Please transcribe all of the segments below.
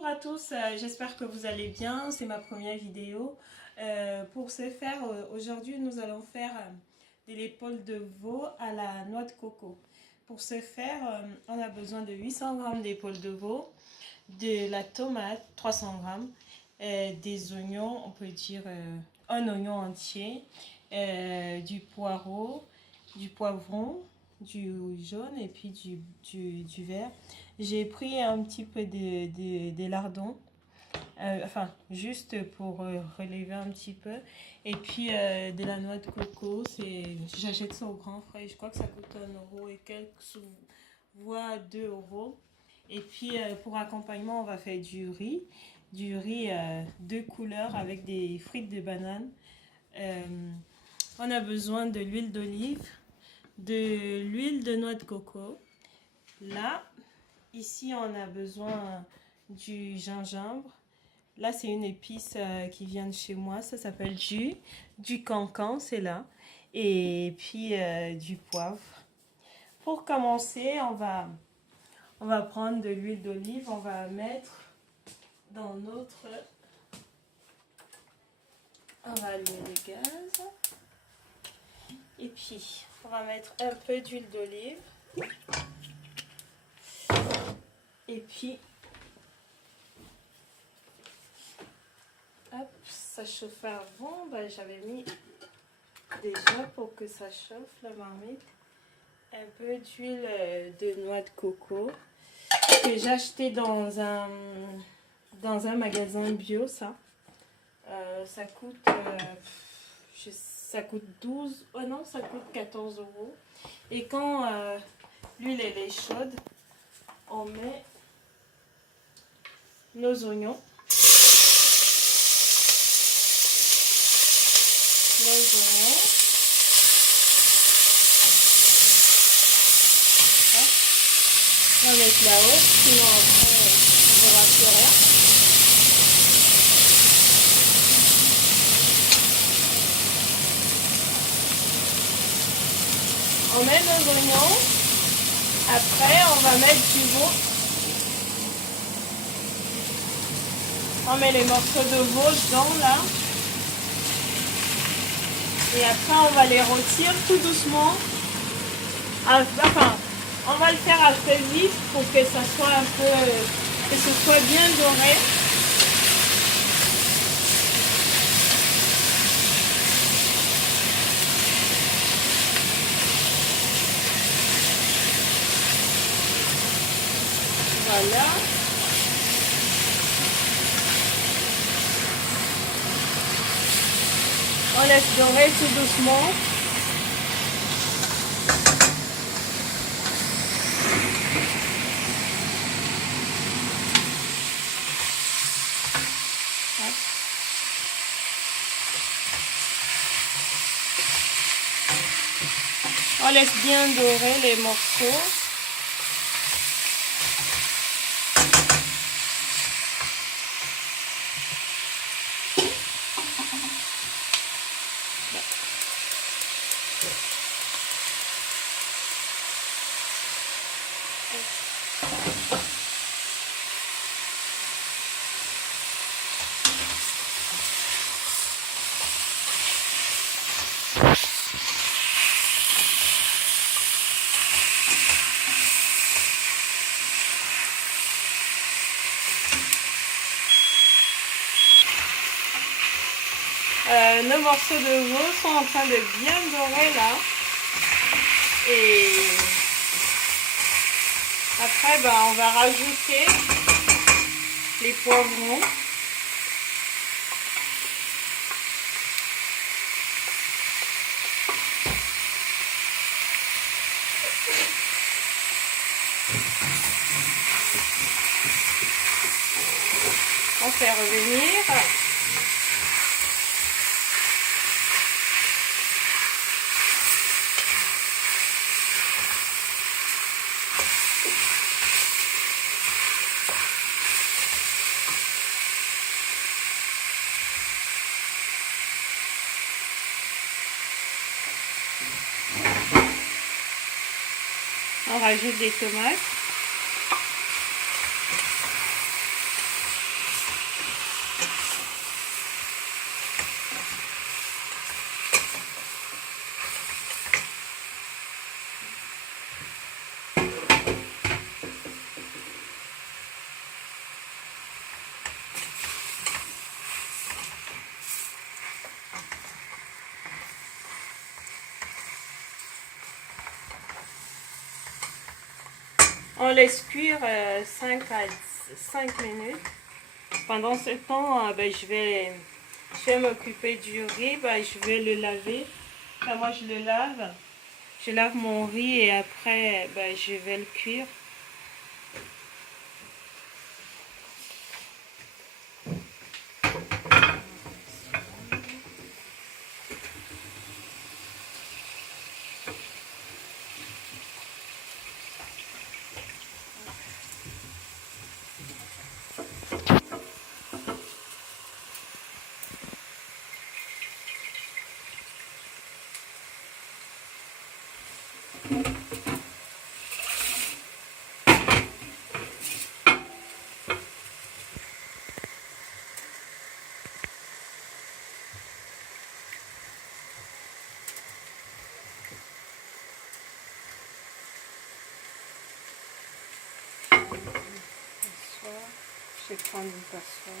Bonjour à tous, j'espère que vous allez bien, c'est ma première vidéo. Pour ce faire, aujourd'hui nous allons faire de l'épaule de veau à la noix de coco. Pour ce faire, on a besoin de 800 g d'épaule de veau, de la tomate 300 g, des oignons, on peut dire un oignon entier, du poireau, du poivron, du jaune et puis du vert. J'ai pris un petit peu de lardons, enfin juste pour relever un petit peu. Et puis de la noix de coco, j'achète ça au grand frais, je crois que ça coûte 1 € et quelques, voire 2 €. Et puis pour accompagnement, on va faire du riz de couleur avec des frites de banane. On a besoin de l'huile d'olive, de l'huile de noix de coco. Là, ici, on a besoin du gingembre. Là, c'est une épice qui vient de chez moi. Ça s'appelle du cancan, c'est là. Et puis du poivre. Pour commencer, on va prendre de l'huile d'olive. On va mettre dans notre... On va allumer le gaz. Et puis, on va mettre un peu d'huile d'olive. Et puis, hop, ça chauffe avant. Ben, j'avais mis déjà pour que ça chauffe la marmite. Un peu d'huile de noix de coco que j'ai acheté dans un magasin bio, ça. Ça coûte, ça coûte 12, oh non, ça coûte 14 €. Et quand l'huile elle est chaude, on met nos oignons. On va mettre là-haut, sinon après on verra plus rien. On met nos oignons. Après on va mettre du veau. On met les morceaux de veau dedans là. Et après on va les rôtir tout doucement. Enfin, on va le faire à feu vif pour que ça soit un peu, que ce soit bien doré. Voilà. On laisse dorer tout doucement. On laisse bien dorer les morceaux. Nos morceaux de veau sont en train de bien dorer là. Et après, ben, on va rajouter les poivrons. On fait revenir. On rajoute des tomates. On laisse cuire 5 minutes. Pendant ce temps, je vais m'occuper du riz. Je vais le laver. Enfin, moi, je le lave. Je lave mon riz et après, je vais le cuire. Je vais prendre une passoire.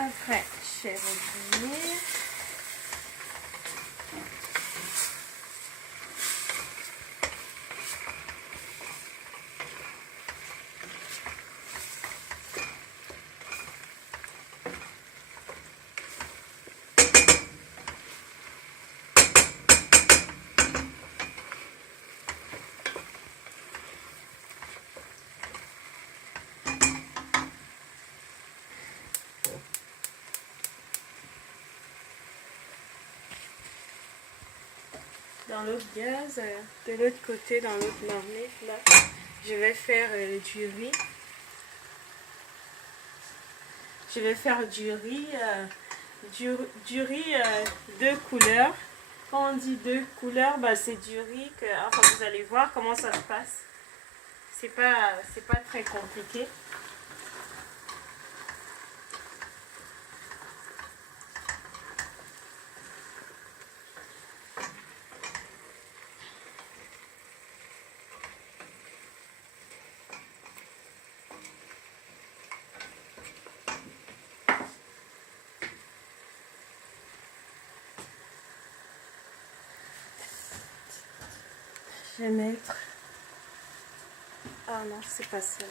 Après, je vais revenir. Dans l'autre gaz, de l'autre côté, dans l'autre marmite, là, je vais faire du riz. Je vais faire du riz, deux couleurs. Quand on dit deux couleurs, c'est du riz que, enfin, vous allez voir comment ça se passe. C'est pas très compliqué. Je vais mettre... Ah non, c'est pas ça.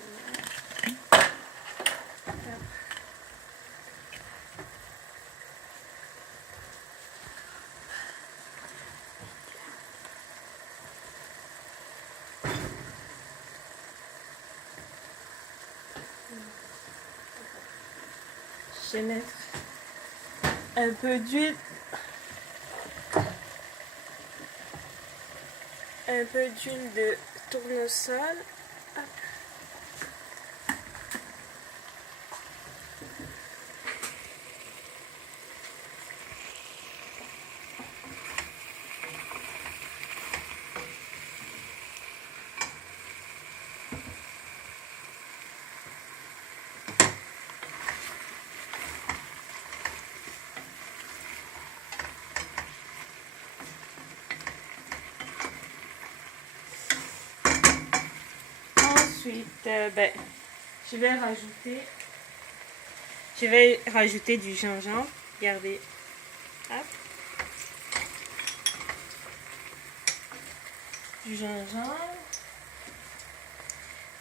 Je vais mettre un peu d'huile. Un peu d'huile de tournesol. Hop. Ensuite, je vais rajouter du gingembre. Regardez. Hop. Du gingembre.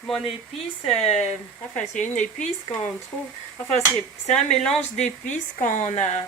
Mon épice, enfin c'est une épice qu'on trouve, enfin c'est un mélange d'épices qu'on a